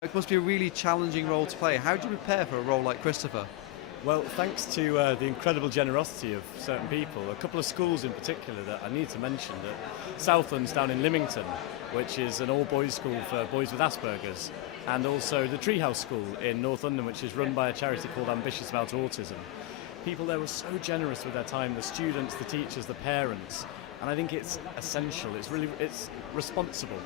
It must be a really challenging role to play. How do you prepare for a role like Christopher? Well, thanks to the incredible generosity of certain people, a couple of schools in particular that I need to mention, that Southlands down in Lymington, which is an all-boys school for boys with Asperger's, and also the Treehouse School in North London, which is run by a charity called Ambitious About Autism. People there were so generous with their time, the students, the teachers, the parents, and I think it's essential, it's responsible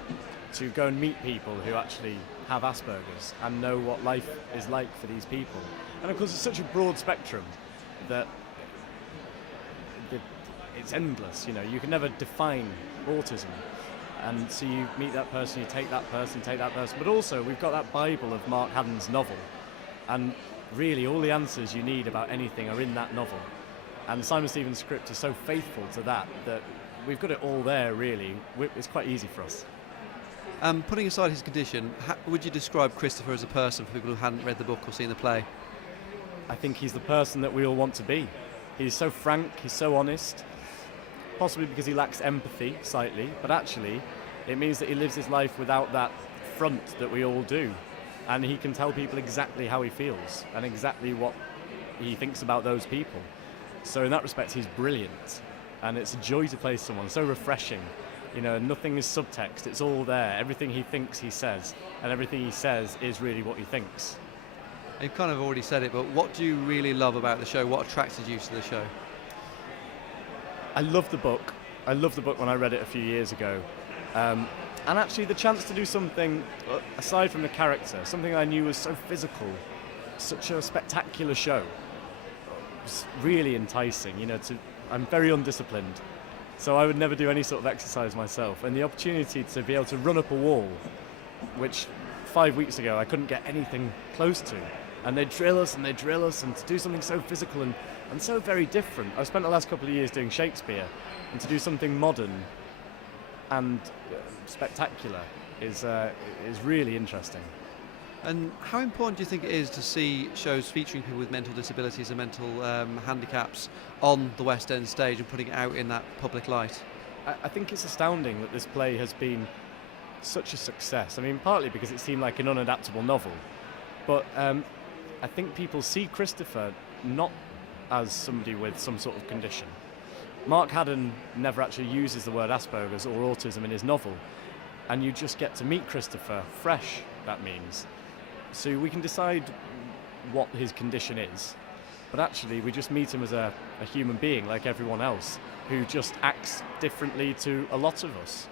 to go and meet people who actually have Asperger's and know what life is like for these people. And of course it's such a broad spectrum that it's endless, you know, you can never define autism. And so you meet that person, you take that person, but also we've got that Bible of Mark Haddon's novel, and really all the answers you need about anything are in that novel. And Simon Stevens' script is so faithful to that we've got it all there really. It's quite easy for us. Putting aside his condition, how would you describe Christopher as a person for people who hadn't read the book or seen the play? I think he's the person that we all want to be. He's so frank, he's so honest, possibly because he lacks empathy slightly, but actually it means that he lives his life without that front that we all do. And he can tell people exactly how he feels and exactly what he thinks about those people. So in that respect he's brilliant, and it's a joy to play someone, so refreshing. You know, nothing is subtext, it's all there. Everything he thinks he says, and everything he says is really what he thinks. You've kind of already said it, but what do you really love about the show? What attracted you to the show? I love the book. I loved the book when I read it a few years ago. And actually the chance to do something, aside from the character, something I knew was so physical, such a spectacular show, was really enticing. You know, I'm very undisciplined, so I would never do any sort of exercise myself. And the opportunity to be able to run up a wall, which 5 weeks ago I couldn't get anything close to, and they'd drill us, and to do something so physical and so very different. I've spent the last couple of years doing Shakespeare, and to do something modern and spectacular is really interesting. And how important do you think it is to see shows featuring people with mental disabilities and mental handicaps on the West End stage and putting it out in that public light? I think it's astounding that this play has been such a success. I mean, partly because it seemed like an unadaptable novel, but I think people see Christopher not as somebody with some sort of condition. Mark Haddon never actually uses the word Asperger's or autism in his novel, and you just get to meet Christopher fresh, that means. So we can decide what his condition is, but actually we just meet him as a human being like everyone else, who just acts differently to a lot of us.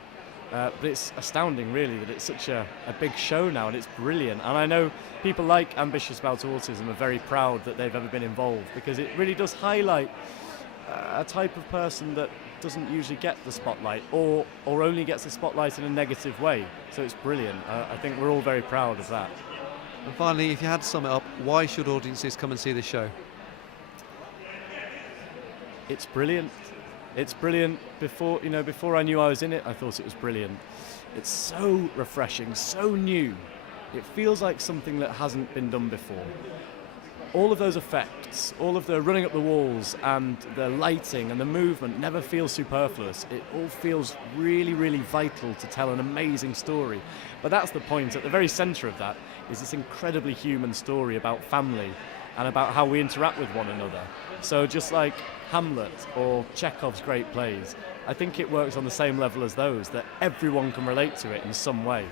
But it's astounding really that it's such a big show now, and it's brilliant. And I know people like Ambitious About Autism are very proud that they've ever been involved, because it really does highlight a type of person that doesn't usually get the spotlight, or only gets the spotlight in a negative way. So it's brilliant. I think we're all very proud of that. And finally, if you had to sum it up, why should audiences come and see this show? It's brilliant. It's brilliant. Before I knew I was in it, I thought it was brilliant. It's so refreshing, so new. It feels like something that hasn't been done before. All of those effects, all of the running up the walls and the lighting and the movement never feels superfluous. It all feels really, really vital to tell an amazing story. But that's the point. At the very centre of that is this incredibly human story about family and about how we interact with one another. So just like Hamlet or Chekhov's great plays, I think it works on the same level as those, that everyone can relate to it in some way.